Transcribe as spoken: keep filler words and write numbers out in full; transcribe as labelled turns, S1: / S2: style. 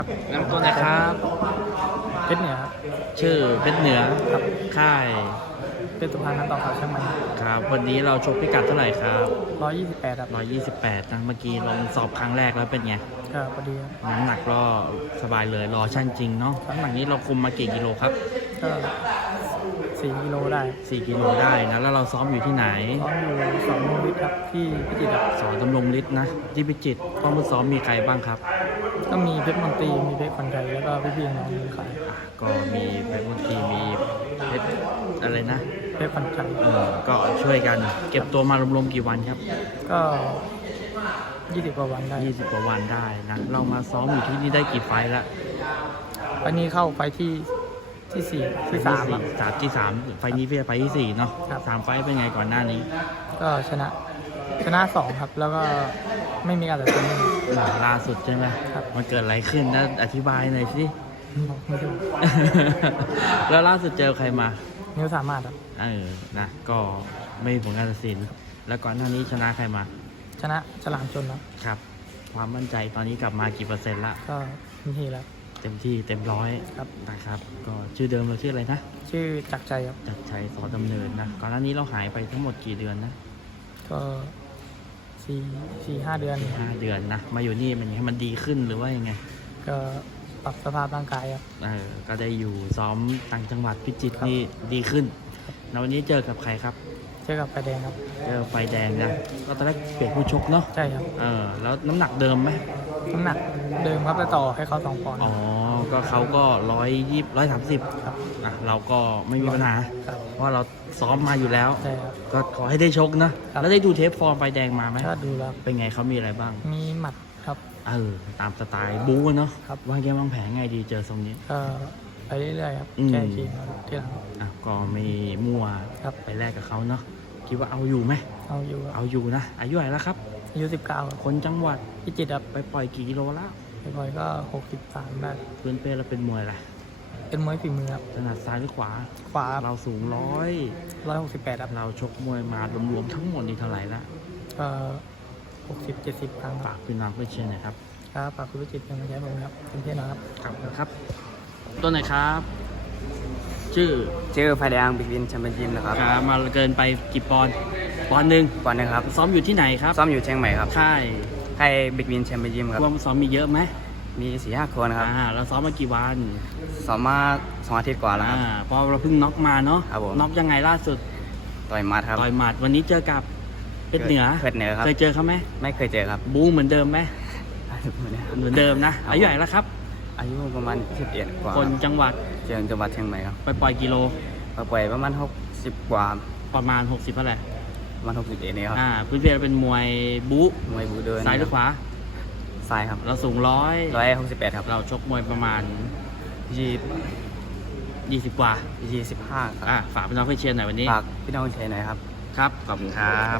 S1: นำตัวหนะครับ
S2: เพชรเหนือครับ
S1: ชื่อเพชรเหนือ
S2: ครับ
S1: ค่าย
S2: เป็นสุพรรณนันต่อขาวเชียงใหม่
S1: ครับวันนี้เราชกพิกัดเท่าไหร่ครับ
S2: ร้อยยี่สิบแปดครับ
S1: หนึ่งร้อยยี่สิบแปดนะเมื่อกี้ลองสอบครั้งแรกแล้วเป็นไง
S2: ก็พอดีครับ
S1: น้ำหนักก็สบายเลยรอช่างจริงเนาะน้ำหนักนี้เราคุมมากี่กิโลครับ
S2: ก็สี่กิโลได้
S1: สี่กิโลได้นะแล้วเราซ้อมอยู่ที่ไหน
S2: ซ้อมอยู่สองโมงลิตรครับที่พิจิตรครับ
S1: สอนดำรงฤทธิ์นะที่พิจิตรข้อมูลซ้อมมีใครบ้างครับ
S2: ก็มีเพชรมนตรีมีเพชรคนไทยแล้วก็พี่พี่น้องมีขาย
S1: อ่ะก็มีเพชรมุทีมีเพชรอะไรนะ
S2: เพชรคนไทย
S1: เออก็ช่วยกันเก็บตัวมารวมๆกี่วันครับ
S2: ก็ยี่สิบกว่าวันได้
S1: ยี่สิบกว่าวันได้นะเรามาซ้อมอยู่ที่นี่ได้กี่ไฟล์ละ
S2: วันนี้เข้าไปที่ที่สี่ที่สามครับ
S1: สามที่สามไฟล์นี้เป็นไฟล์ที่สี่เนาะ
S2: ครับ
S1: สามไฟล์เป็นไงก่อนหน้านี้
S2: ก็ชนะชนะสองครับ แล้วก็ไม่มีการตัดสิน
S1: ล่าสุดใช่ไหม
S2: ครับ
S1: มันเกิดอะไรขึ้นนะอธิบายหน่อยสิ
S2: ไม่ถูก
S1: แล้วล่าสุดเจอใครมา
S2: นิ้วสามารถครับ
S1: เออนะก็ไม่มีผลการตัดสิน แล้วก่อนหน้านี้ชนะใครมา
S2: ชนะฉลามชนครับ
S1: ครับ ความมั่นใจตอนนี้กลับมากี่เปอร์เซ็นต์ละ
S2: ก็มีทีแล้ว
S1: เต็มที่เต็มร้อย
S2: ครับ
S1: นะครับก็ชื่อเดิมเราชื่ออะไรนะ
S2: ชื่อจักรใจครับ
S1: จัดชัยสอดำเนินนะก่อนหน้านี้เราหายไปทั้งหมดกี่เดือนนะ
S2: ก็สี่สี่ห้าเดือน
S1: ห้าเดือนนะมาอยู่นี่มันยังไงมันดีขึ้นหรือว่ายังไง
S2: ก็ปรับสภาพร่างกายครับ
S1: เออก็ได้อยู่ซ้อมต่างจังหวัดพิจิตร
S2: ครับ
S1: นี่ดีขึ้นแล้ววันนี้เจอกับใครครับ
S2: เจอกับไฟแดงครับ
S1: เจอไฟแดงนะก็ตอนแรกเปลี่ยนผู้ชกเนาะ
S2: ใช่ครับ
S1: เออแล้วน้ำหนักเดิมไหม
S2: น้ำหนักเดิมครับแต่ต่อให้เขาสองปอนด์
S1: อ๋อก็เขาก็ร้อยยี่ร้อยสามสิบ
S2: ครับ
S1: อ่ะเราก็ไม่มีปัญหา
S2: ครับ
S1: เพราะว่าเราซ้อมมาอยู่แล้ว
S2: ใช่ครับ
S1: ก็ขอให้ได้ชกนะครับ แล้วได้ดูเทปฟอร์มไฟแดงมาไหม
S2: ก็ดูแล้ว
S1: เป็นไงเขามีอะไรบ้าง
S2: มีหมัดครับ
S1: เออตามสไตล์บู๊อะเนาะ
S2: ครับ
S1: วางเกมวางแผนไงดีเจอทรงนี้
S2: ก็ไปเรื่อยๆครับ
S1: อืม
S2: แก้เกมครับที่หลัง
S1: อ่ะก็ไม่มั่ว
S2: ครับ
S1: ไปแลกกับเขาเนาะคิดว่าเอาอยู่ไหม
S2: เอาอยู่ครับ
S1: เอาอยู่นะอายุเท่าไหร่แล้วครับ
S2: อายุสิบเก้าครับ
S1: คนจังหวัด
S2: พิจิตรครับ
S1: ไปปล่อยกี่กิโลแล้ว
S2: ไปบอยก็หกสิบสามได้
S1: เพื่อนเป้เราเป็นมวยอะไร
S2: เป็นมวยฝีมือครับ
S1: ถนัดซ้ายหรือขวา
S2: ขวา
S1: เราสูงร้อย
S2: ร้อยหกสิบแปดครับ
S1: เราชกมวยมารวมๆทั้งหมดนี่เท่าไหร่ละ
S2: ก็หกสิบเจ็ดสิบครั้งค
S1: ฝา
S2: รับ
S1: กพี่น้องเพื่อนเชียร์หน่อยครับ
S2: ครับฝากคุณพิจิตรเป็นกำลังใจให้ผมครับเป็นเพื่อนนะครับ
S1: ครับครับต้นไหนครับ ชื่อ
S3: ชื่อไฟแดงบิ๊กวินแชมเปี้ยนยิมนะครับ
S1: ครับมาเกินไปกี่ปอนด์ปอนด์หนึ่ง
S3: ก่อนนะครับ
S1: ซ้อมอยู่ที่ไหนครับ
S3: ซ้อมอยู่เชียงใหม่ครับ
S1: ค่าย
S3: ค่ายบิ๊กวินแชมเปี้ยนยิมครับ
S1: รวมซ้อมมีเยอะไหม
S3: มีสี่ห้าคนครับ
S1: อ่าเราซ้อมมากี่วัน
S3: ซ้อมมาสองอาทิตย์กว่าแล้วครับ
S1: อ่าพอเราเพิ่งน็อกมาเนาะ
S3: ครับผม
S1: น็อกยังไงล่าสุด
S3: ต่อยหมัดครับ
S1: ต่อยหมัดวันนี้เจอกับเพชรเหนือ
S3: เพชรเหนือครับ
S1: เคยเจอเขาไหม
S3: ไม่เคยเจอครับ
S1: บูเหมือนเดิมไหมเหมือนเดิมนะอายุเท่าไหร่แล้วครับ
S3: อายุประมาณสิบเอ็ดกว่า
S1: คนจังหวัด
S3: เชียงจังหวัดเชียงใหม่ครับ
S1: ไปปล่อยกิโล
S3: มาปล่อยประมาณหกสิบกว่า
S1: ประมาณหกสิบเท่าไหร่
S3: ประมาณหกสิบเอ็ดนี่ครับ
S1: อ่าพื้นเพเราเป็นมวยบู
S3: มวยบูเดิน
S1: ซ้ายหรือขวา
S3: ซ้ายครับ
S1: เราสูงร้อย
S3: ร้อยหกสิบแปดครับ
S1: เราชกมวยประมาณ
S3: ยี่
S1: ยี่สิบกว่า
S3: ยี่สิบห้าครับ
S1: อ่าฝากพี่น้องเพื่อนเชียร์หน่อยวันนี้
S3: ฝากพี่น้องเชียร์หน่อยครับ
S1: ครับ ขอบคุณครับ